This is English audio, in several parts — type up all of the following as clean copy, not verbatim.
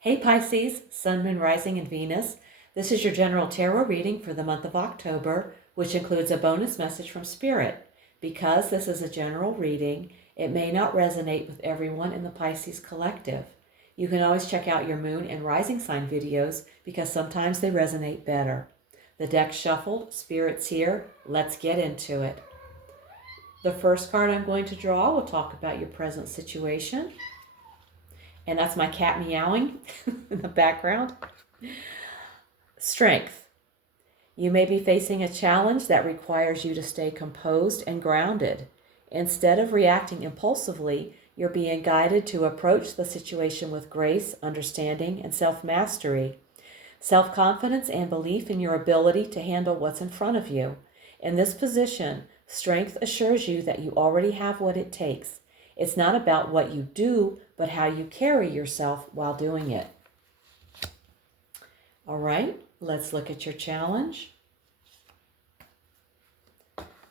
Hey Pisces, Sun, Moon, Rising, and Venus. This is your general tarot reading for the month of October, which includes a bonus message from Spirit. Because this is a general reading, it may not resonate with everyone in the Pisces collective. You can always check out your Moon and Rising sign videos because sometimes they resonate better. The deck's shuffled, Spirit's here, let's get into it. The first card I'm going to draw will talk about your present situation. And that's my cat meowing in the background. Strength. You may be facing a challenge that requires you to stay composed and grounded. Instead of reacting impulsively, you're being guided to approach the situation with grace, understanding, and self-mastery. Self-confidence and belief in your ability to handle what's in front of you. In this position, strength assures you that you already have what it takes. It's not about what you do, but how you carry yourself while doing it. All right, let's look at your challenge.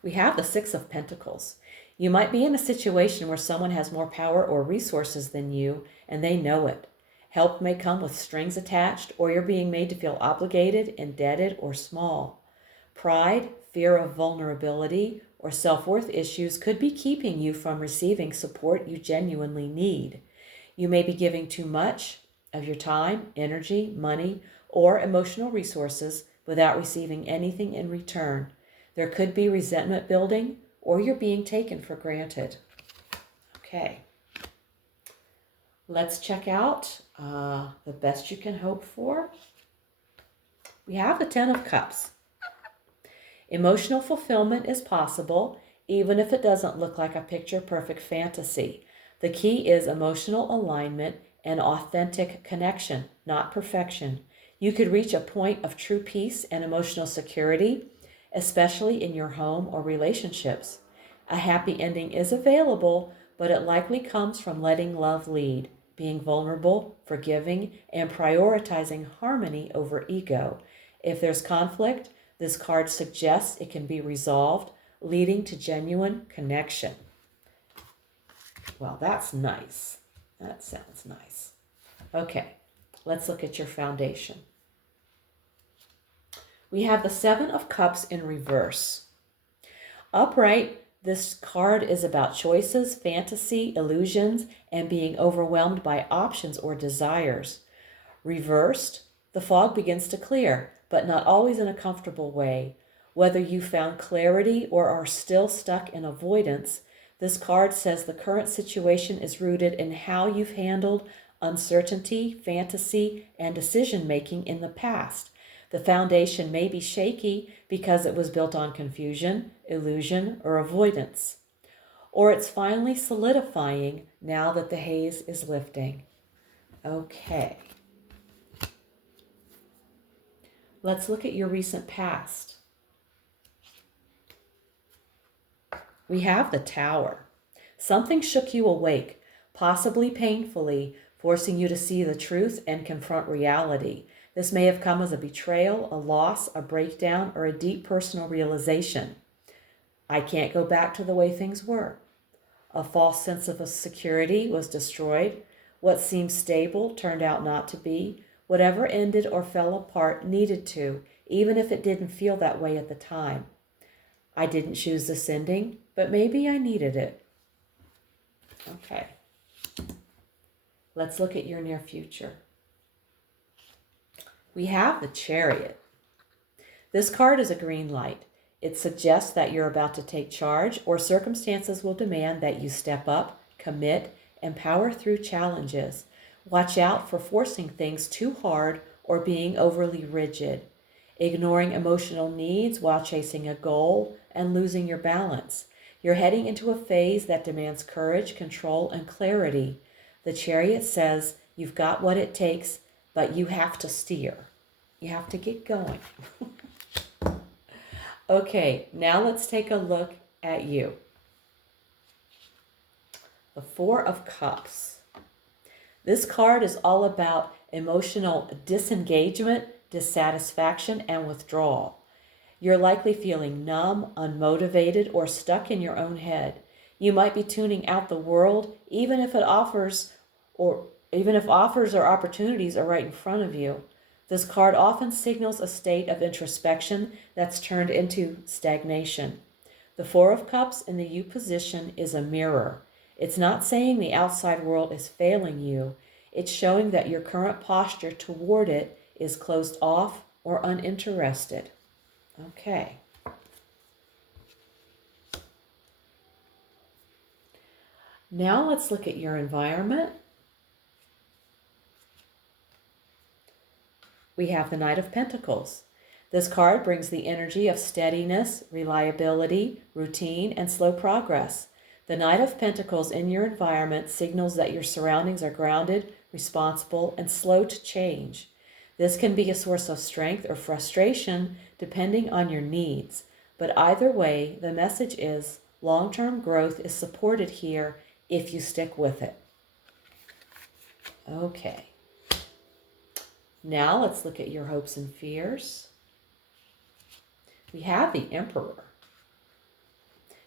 We have the Six of Pentacles. You might be in a situation where someone has more power or resources than you, and they know it. Help may come with strings attached, or you're being made to feel obligated, indebted, or small. Pride, fear of vulnerability, or self-worth issues could be keeping you from receiving support you genuinely need. You may be giving too much of your time, energy, money, or emotional resources without receiving anything in return. There could be resentment building, or you're being taken for granted. Okay. Let's check out the best you can hope for. We have the Ten of Cups. Emotional fulfillment is possible, even if it doesn't look like a picture-perfect fantasy. The key is emotional alignment and authentic connection, not perfection. You could reach a point of true peace and emotional security, especially in your home or relationships. A happy ending is available, but it likely comes from letting love lead, being vulnerable, forgiving, and prioritizing harmony over ego. If there's conflict, this card suggests it can be resolved, leading to genuine connection. Well, that's nice. That sounds nice. Okay, let's look at your foundation. We have the Seven of Cups in reverse. Upright, this card is about choices, fantasy, illusions, and being overwhelmed by options or desires. Reversed, the fog begins to clear, but not always in a comfortable way. Whether you found clarity or are still stuck in avoidance, this card says the current situation is rooted in how you've handled uncertainty, fantasy, and decision-making in the past. The foundation may be shaky because it was built on confusion, illusion, or avoidance. Or it's finally solidifying now that the haze is lifting. Okay. Let's look at your recent past. We have the Tower. Something shook you awake, possibly painfully, forcing you to see the truth and confront reality. This may have come as a betrayal, a loss, a breakdown, or a deep personal realization. I can't go back to the way things were. A false sense of security was destroyed. What seemed stable turned out not to be. Whatever ended or fell apart needed to, even if it didn't feel that way at the time. I didn't choose this ending, but maybe I needed it. Okay. Let's look at your near future. We have the Chariot. This card is a green light. It suggests that you're about to take charge, or circumstances will demand that you step up, commit, and power through challenges. Watch out for forcing things too hard or being overly rigid, ignoring emotional needs while chasing a goal, and losing your balance. You're heading into a phase that demands courage, control, and clarity. The Chariot says you've got what it takes, but you have to steer. You have to get going. Okay, now let's take a look at you. The Four of Cups. This card is all about emotional disengagement, dissatisfaction, and withdrawal. You're likely feeling numb, unmotivated, or stuck in your own head. You might be tuning out the world, even if it offers or even if offers or opportunities are right in front of you. This card often signals a state of introspection that's turned into stagnation. The Four of Cups in the U position is a mirror. It's not saying the outside world is failing you. It's showing that your current posture toward it is closed off or uninterested. Okay. Now let's look at your environment. We have the Knight of Pentacles. This card brings the energy of steadiness, reliability, routine, and slow progress. The Knight of Pentacles in your environment signals that your surroundings are grounded, responsible, and slow to change. This can be a source of strength or frustration depending on your needs. But either way, the message is long-term growth is supported here if you stick with it. Okay. Now let's look at your hopes and fears. We have the Emperor.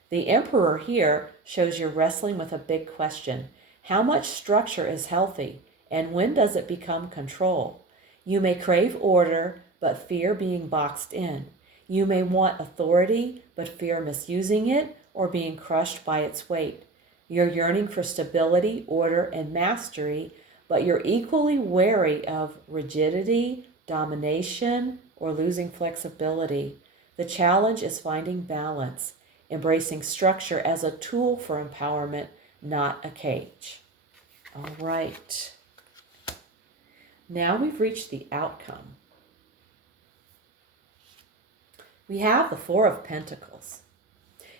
The Emperor here shows you're wrestling with a big question. How much structure is healthy, and when does it become control? You may crave order, but fear being boxed in. You may want authority, but fear misusing it or being crushed by its weight. You're yearning for stability, order, and mastery, but you're equally wary of rigidity, domination, or losing flexibility. The challenge is finding balance, embracing structure as a tool for empowerment, not a cage. All right. Now we've reached the outcome. We have the Four of Pentacles.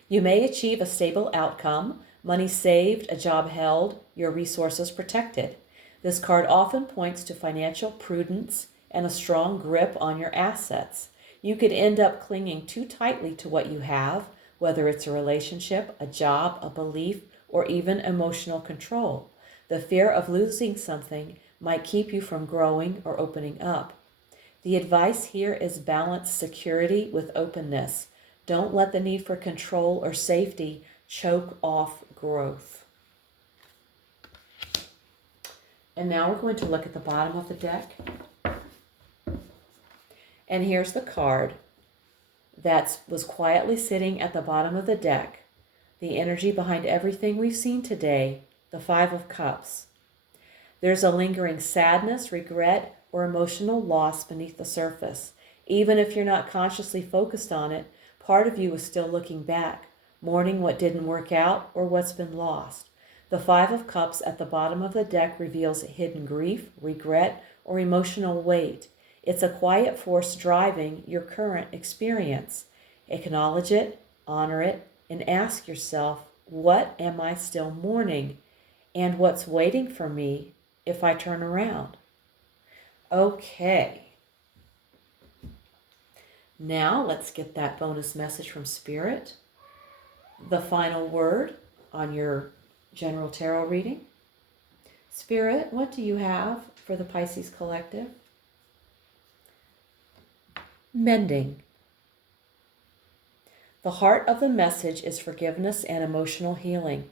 You may achieve a stable outcome, money saved, a job held, your resources protected. This card often points to financial prudence and a strong grip on your assets. You could end up clinging too tightly to what you have, whether it's a relationship, a job, a belief, or even emotional control. The fear of losing something might keep you from growing or opening up. The advice here is balance security with openness. Don't let the need for control or safety choke off growth. And now we're going to look at the bottom of the deck. And here's the card that was quietly sitting at the bottom of the deck. The energy behind everything we've seen today, the Five of Cups. There's a lingering sadness, regret, or emotional loss beneath the surface. Even if you're not consciously focused on it, part of you is still looking back, mourning what didn't work out or what's been lost. The Five of Cups at the bottom of the deck reveals hidden grief, regret, or emotional weight. It's a quiet force driving your current experience. Acknowledge it, honor it, and ask yourself, what am I still mourning? And what's waiting for me if I turn around? Okay. Now let's get that bonus message from Spirit. The final word on your general tarot reading. Spirit, what do you have for the Pisces Collective? Mending. The heart of the message is forgiveness and emotional healing.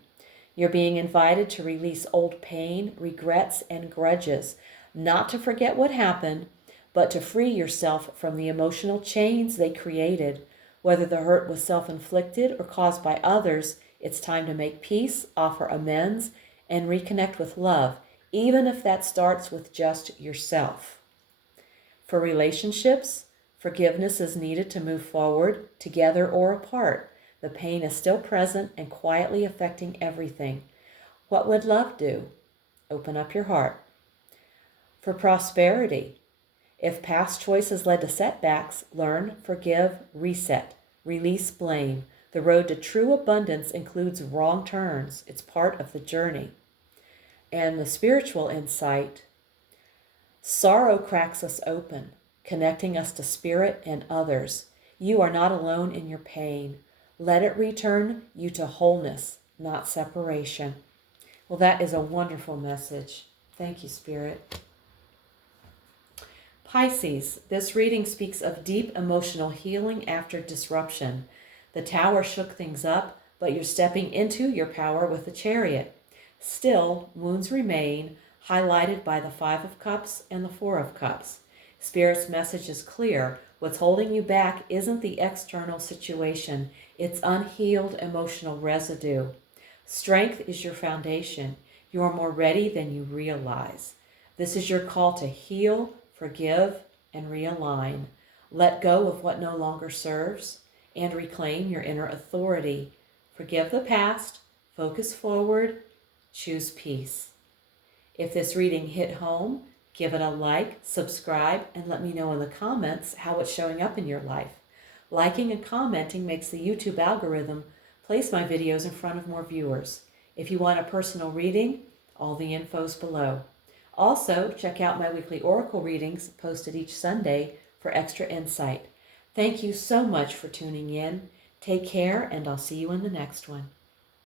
You're being invited to release old pain, regrets, and grudges, not to forget what happened, but to free yourself from the emotional chains they created. Whether the hurt was self-inflicted or caused by others, it's time to make peace, offer amends, and reconnect with love, even if that starts with just yourself. For relationships, forgiveness is needed to move forward, together or apart. The pain is still present and quietly affecting everything. What would love do? Open up your heart. For prosperity, if past choices led to setbacks, learn, forgive, reset, release blame. The road to true abundance includes wrong turns. It's part of the journey. And the spiritual insight, sorrow cracks us open, connecting us to spirit and others. You are not alone in your pain. Let it return you to wholeness, not separation. Well, that is a wonderful message. Thank you, Spirit. Pisces, this reading speaks of deep emotional healing after disruption. The Tower shook things up, but you're stepping into your power with the Chariot. Still, wounds remain, highlighted by the Five of Cups and the Four of Cups. Spirit's message is clear. What's holding you back isn't the external situation, it's unhealed emotional residue. Strength is your foundation. You are more ready than you realize. This is your call to heal, forgive, and realign. Let go of what no longer serves and reclaim your inner authority. Forgive the past, focus forward, choose peace. If this reading hit home, give it a like, subscribe, and let me know in the comments how it's showing up in your life. Liking and commenting makes the YouTube algorithm place my videos in front of more viewers. If you want a personal reading, all the info's below. Also, check out my weekly oracle readings posted each Sunday for extra insight. Thank you so much for tuning in. Take care, and I'll see you in the next one.